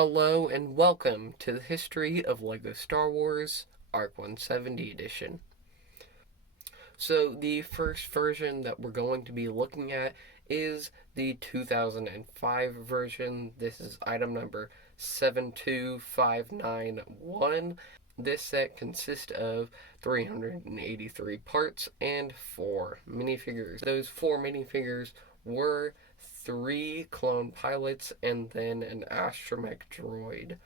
Hello and welcome to the History of LEGO Star Wars ARC-170 edition. So the first version that we're going to be looking at is the 2005 version. This is item number 72591. This set consists of 383 parts and 4 minifigures. Those 4 minifigures were 3 clone pilots and then an astromech droid.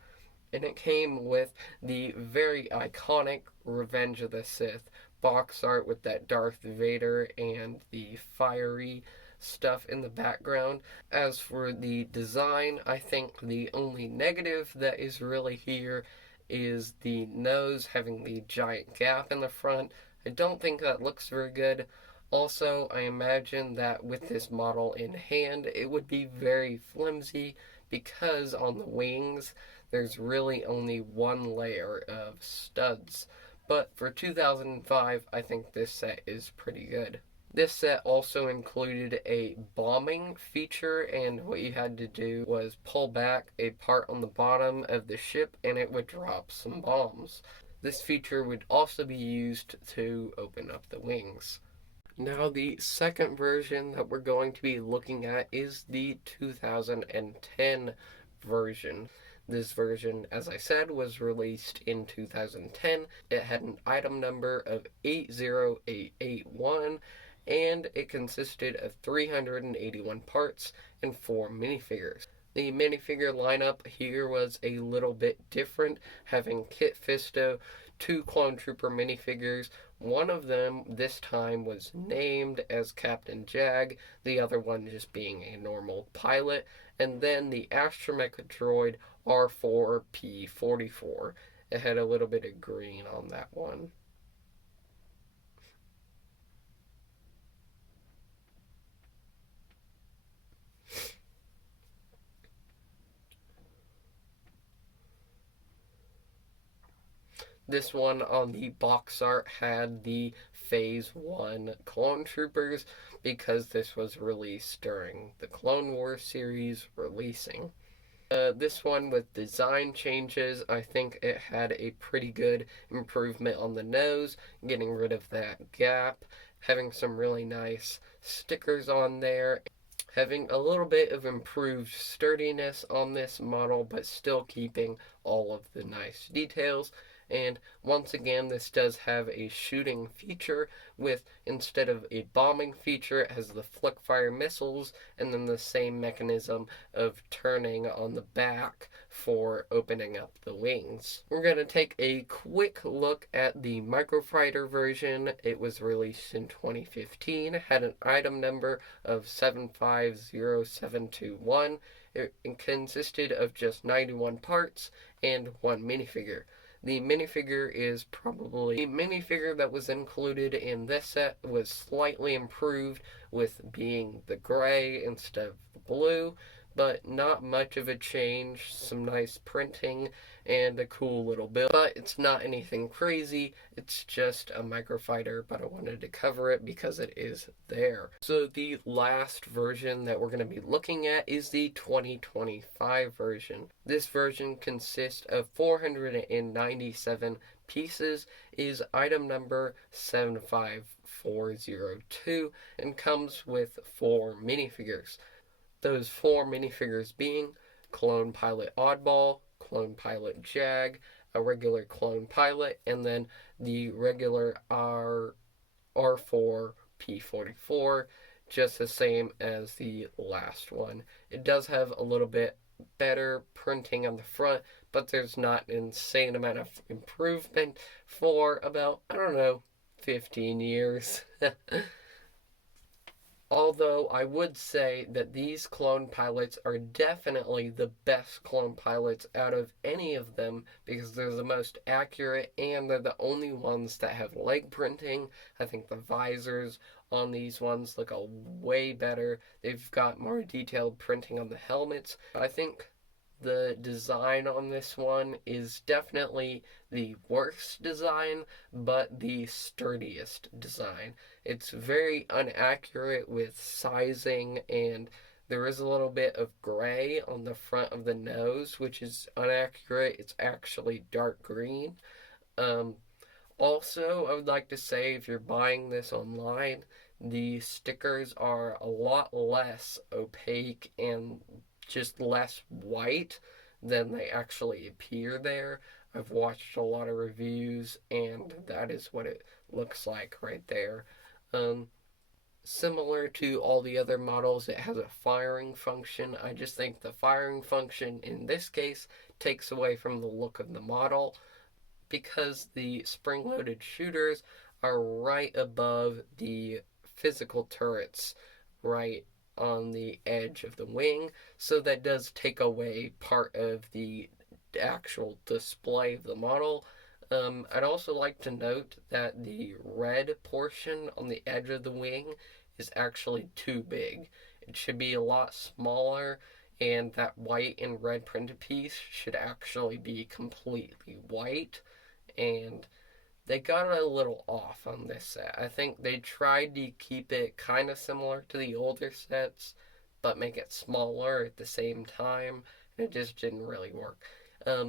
And it came with the very iconic Revenge of the Sith box art with that Darth Vader and the fiery stuff in the background. As for the design, I think the only negative that is really here is the nose having the giant gap in the front. I don't think that looks very good. Also, I imagine that with this model in hand, it would be very flimsy because on the wings, there's really only one layer of studs. But for 2005, I think this set is pretty good. This set also included a bombing feature, and what you had to do was pull back a part on the bottom of the ship and it would drop some bombs. This feature would also be used to open up the wings. Now, the second version that we're going to be looking at is the 2010 version. This version, as I said, was released in 2010. It had an item number of 80881, and it consisted of 381 parts and 4 minifigures. The minifigure lineup here was a little bit different, having Kit Fisto, 2 Clone Trooper minifigures. One of them this time was named as Captain Jag, the other one just being a normal pilot, and then the astromech droid R4P44. It had a little bit of green on that one. This one on the box art had the Phase 1 Clone Troopers because this was released during the Clone Wars series releasing. This one with design changes, I think it had a pretty good improvement on the nose, getting rid of that gap, having some really nice stickers on there, having a little bit of improved sturdiness on this model, but still keeping all of the nice details. And once again, this does have a shooting feature with, instead of a bombing feature, it has the flick fire missiles and then the same mechanism of turning on the back for opening up the wings. We're going to take a quick look at the Microfighter version. It was released in 2015, had an item number of 750721. It consisted of just 91 parts and 1 minifigure. The minifigure is probably the minifigure that was included in this set was slightly improved with being the gray instead of the blue, but not much of a change. Some nice printing and a cool little build, but it's not anything crazy. It's just a Microfighter, but I wanted to cover it because it is there. So the last version that we're going to be looking at is the 2025 version. This version consists of 497 pieces, is item number 75402, and comes with 4 minifigures. Those 4 minifigures being Clone Pilot Oddball, Clone Pilot Jag, a regular Clone Pilot, and then the regular R4P44, just the same as the last one. It does have a little bit better printing on the front, but there's not an insane amount of improvement for about, 15 years. Although I would say that these clone pilots are definitely the best clone pilots out of any of them because they're the most accurate and they're the only ones that have leg printing. I think the visors on these ones look way better. They've got more detailed printing on the helmets. I think the design on this one is definitely the worst design, but the sturdiest design. It's very inaccurate with sizing, and There is a little bit of gray on the front of the nose, which is inaccurate. It's actually dark green. Um, Also, I would like to say if you're buying this online, the stickers are a lot less opaque and just less white than they actually appear there. I've watched a lot of reviews, and that is what it looks like right there. Um, Similar to all the other models, it has a firing function. I just think the firing function in this case takes away from the look of the model because the spring loaded shooters are right above the physical turrets, right on the edge of the wing. So that does take away part of the actual display of the model. I'd also like to note that the red portion on the edge of the wing is actually too big. It should be a lot smaller, and that white and red printed piece should actually be completely white. And they got it a little off on this set. I think they tried to keep it kind of similar to the older sets, but make it smaller at the same time. It just didn't really work.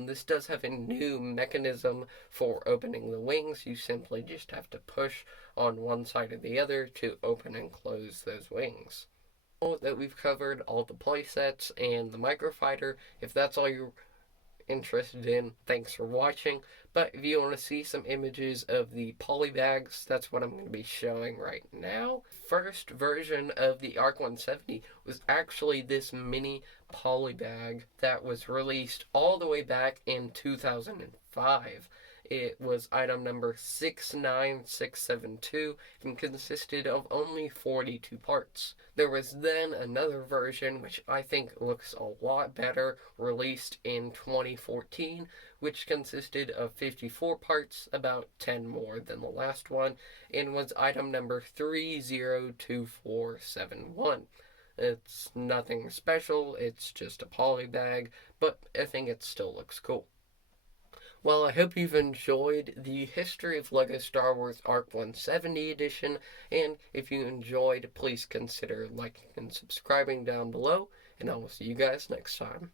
This does have a new mechanism for opening the wings. You simply just have to push on one side or the other to open and close those wings. Now that we've covered all the playsets and the Microfighter, if that's all you're interested in, thanks for watching. But if you want to see some images of the polybags, that's what I'm going to be showing right now. First version of the ARC-170 was actually this mini polybag that was released all the way back in 2005. It was item number 69672 and consisted of only 42 parts. There was then another version, which I think looks a lot better, released in 2014, which consisted of 54 parts, about 10 more than the last one, and was item number 302471. It's nothing special, it's just a poly bag, but I think it still looks cool. Well, I hope you've enjoyed the History of LEGO Star Wars ARC-170 edition, and if you enjoyed, please consider liking and subscribing down below, and I will see you guys next time.